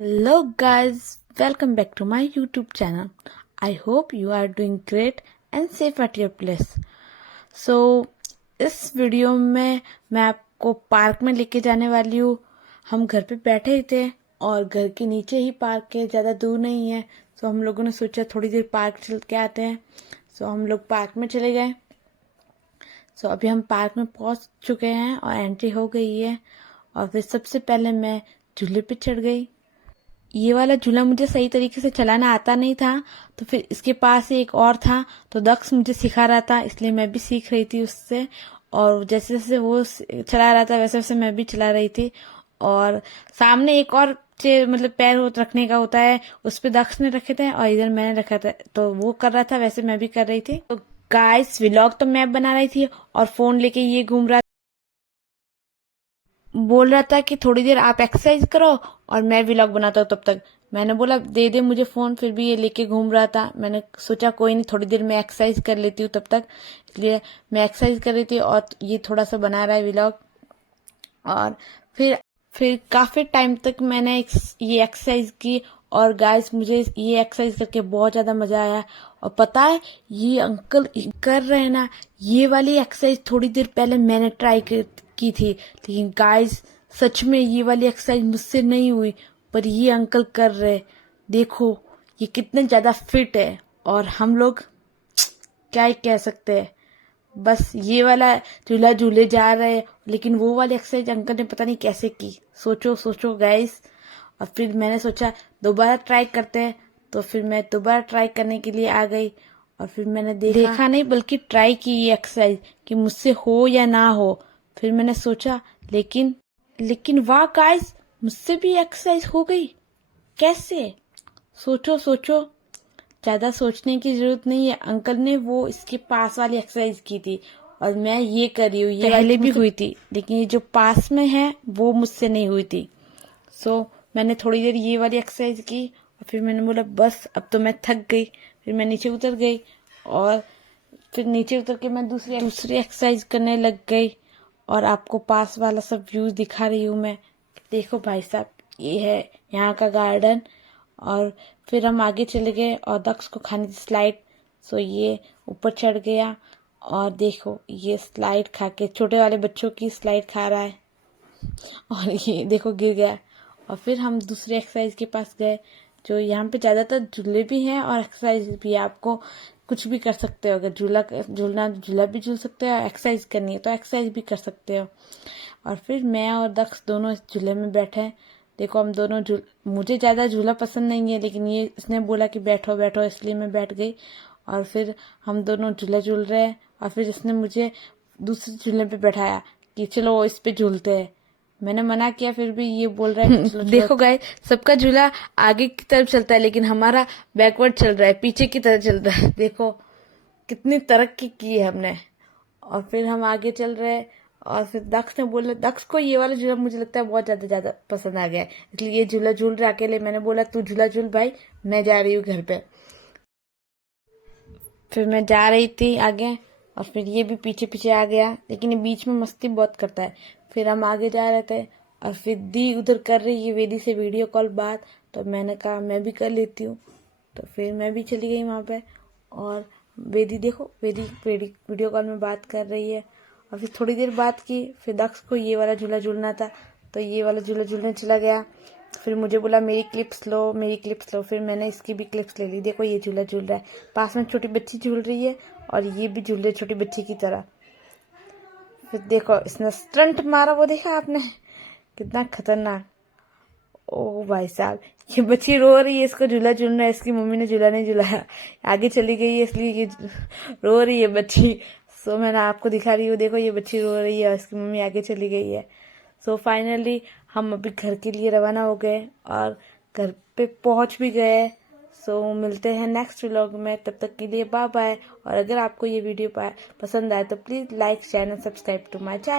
Hello guys, welcome back to my YouTube channel. I hope you are doing great and safe at your place. So इस video में मैं आपको park में लेके जाने वाली हूँ। हम घर पे बैठे ही थे और घर के नीचे ही पार्क है, ज़्यादा दूर नहीं है। तो हम लोगों ने सोचा थोड़ी देर पार्क चल के आते हैं। सो हम लोग पार्क में चले गए। सो अभी हम पार्क में पहुंच चुके हैं और एंट्री हो गई है। और फिर सबसे पहले मैं झूले पे चढ़ गई। ये वाला झूला मुझे सही तरीके से चलाना आता नहीं था, तो फिर इसके पास एक और था, तो दक्ष मुझे सिखा रहा था, इसलिए मैं भी सीख रही थी उससे। और जैसे जैसे वो चला रहा था वैसे वैसे मैं भी चला रही थी। और सामने एक और मतलब पैर रखने का होता है, उस पे दक्ष ने रखे थे और इधर मैंने रखा था, तो वो कर रहा था वैसे मैं भी कर रही थी। तो गाइस व्लॉग तो मैं बना रही थी और फोन लेके ये घूम रहा, बोल रहा था कि थोड़ी देर आप एक्सरसाइज करो और मैं व्लॉग बनाता हूँ तब तक। मैंने बोला दे दे मुझे फोन, फिर भी ये लेके घूम रहा था। मैंने सोचा कोई नहीं, थोड़ी देर मैं एक्सरसाइज कर लेती हूँ तब तक, इसलिए मैं एक्सरसाइज कर रही थी और ये थोड़ा सा बना रहा है व्लॉग। और फिर काफी टाइम तक मैंने ये एक्सरसाइज की। और गाइस मुझे ये एक्सरसाइज करके बहुत ज्यादा मजा आया। और पता है ये अंकल कर रहे हैं ना, ये वाली एक्सरसाइज थोड़ी देर पहले मैंने ट्राई की थी, लेकिन गाइस सच में ये वाली एक्सरसाइज मुझसे नहीं हुई, पर ये अंकल कर रहे। देखो ये कितने ज्यादा फिट है और हम लोग क्या ही कह सकते हैं। बस ये वाला झूला झूले जा रहे हैं, लेकिन वो वाली एक्सरसाइज अंकल ने पता नहीं कैसे की। सोचो सोचो गाइस। और फिर मैंने सोचा दोबारा ट्राई करते हैं, तो फिर मैं दोबारा ट्राई करने के लिए आ गई। और फिर मैंने देखा नहीं बल्कि ट्राई की ये एक्सरसाइज कि मुझसे हो या ना हो। फिर मैंने सोचा लेकिन वाह गाइस, मुझसे भी एक्सरसाइज हो गई। कैसे? सोचो सोचो, ज्यादा सोचने की जरूरत नहीं है। अंकल ने वो इसके पास वाली एक्सरसाइज की थी और मैं ये कर रही हूँ। ये पहले भी हुई थी, लेकिन ये जो पास में है वो मुझसे नहीं हुई थी। सो मैंने थोड़ी देर ये वाली एक्सरसाइज की और फिर मैंने बोला बस अब तो मैं थक गई। फिर मैं नीचे उतर गई और फिर नीचे उतर के मैं दूसरी एक्सरसाइज करने लग गई। और आपको पास वाला सब व्यूज दिखा रही हूँ मैं। देखो भाई साहब, ये है यहाँ का गार्डन। और फिर हम आगे चले गए और दक्ष को खाने की स्लाइड। सो ये ऊपर चढ़ गया और देखो ये स्लाइड खा के, छोटे वाले बच्चों की स्लाइड खा रहा है। और ये देखो गिर गया। और फिर हम दूसरे एक्सरसाइज के पास गए, जो यहाँ पे ज्यादातर झूले भी हैं और एक्सरसाइज भी है। आपको कुछ भी कर सकते हो, अगर झूला भी झूल सकते हो, एक्सरसाइज करनी है तो एक्सरसाइज भी कर सकते हो। और फिर मैं और दक्ष दोनों इस झूले में बैठे। देखो हम दोनों मुझे ज्यादा झूला पसंद नहीं है, लेकिन ये इसने बोला कि बैठो बैठो, इसलिए मैं बैठ गई। और फिर हम दोनों झूला झूल रहे हैं और फिर इसने मुझे दूसरे झूले पे बैठाया कि चलो इस पे झूलते हैं। मैंने मना किया, फिर भी ये बोल रहा है चलो देखो गाइस, सबका झूला आगे की तरफ चलता है लेकिन हमारा बैकवर्ड चल रहा है, पीछे की तरफ चल रहा है। देखो कितनी तरक्की की है हमने। और फिर हम आगे चल रहे हैं और फिर दक्ष ने बोला, दक्ष को ये वाला झूला मुझे लगता है बहुत ज्यादा पसंद आ गया है, इसलिए ये झूला झूल रहा अकेले। मैंने बोला तू झूला झूल भाई, मैं जा रही हूँ घर पे। फिर मैं जा रही थी आगे और फिर ये भी पीछे पीछे आ गया, लेकिन ये बीच में मस्ती बहुत करता है। फिर हम आगे जा रहे थे और फिर दी उधर कर रही है वेदी से वीडियो कॉल बात, तो मैंने कहा मैं भी कर लेती हूँ। तो फिर मैं भी चली गई वहां पे और वेदी देखो, वेदी वीडियो कॉल में बात कर रही है। और फिर थोड़ी देर बात की, फिर दक्ष को ये वाला झूला झूलना था, तो ये वाला झूला झूलने चला गया। फिर मुझे बोला मेरी क्लिप्स लो, मेरी क्लिप्स लो। फिर मैंने इसकी भी क्लिप्स ले ली। देखो ये झूला झूल रहा है, पास में छोटी बच्ची झूल रही है और ये भी झूल रही है छोटी बच्ची की तरह। फिर देखो इसने स्टंट मारा, वो देखा आपने कितना खतरनाक। ओ भाई साहब, ये बच्ची रो रही है, इसको झूला झूलना है, इसकी मम्मी ने झूला नहीं झूलाया, आगे चली गई है इसलिए ये रो रही है बच्ची। सो मैंने आपको दिखा रही हूँ, देखो ये बच्ची रो रही है और इसकी मम्मी आगे चली गई है। सो फाइनली हम अभी घर के लिए रवाना हो गए और घर पे पहुंच भी गए। सो मिलते हैं नेक्स्ट व्लॉग में, तब तक के लिए बाय बाय। और अगर आपको ये वीडियो पसंद आए तो please like share and subscribe to my channel.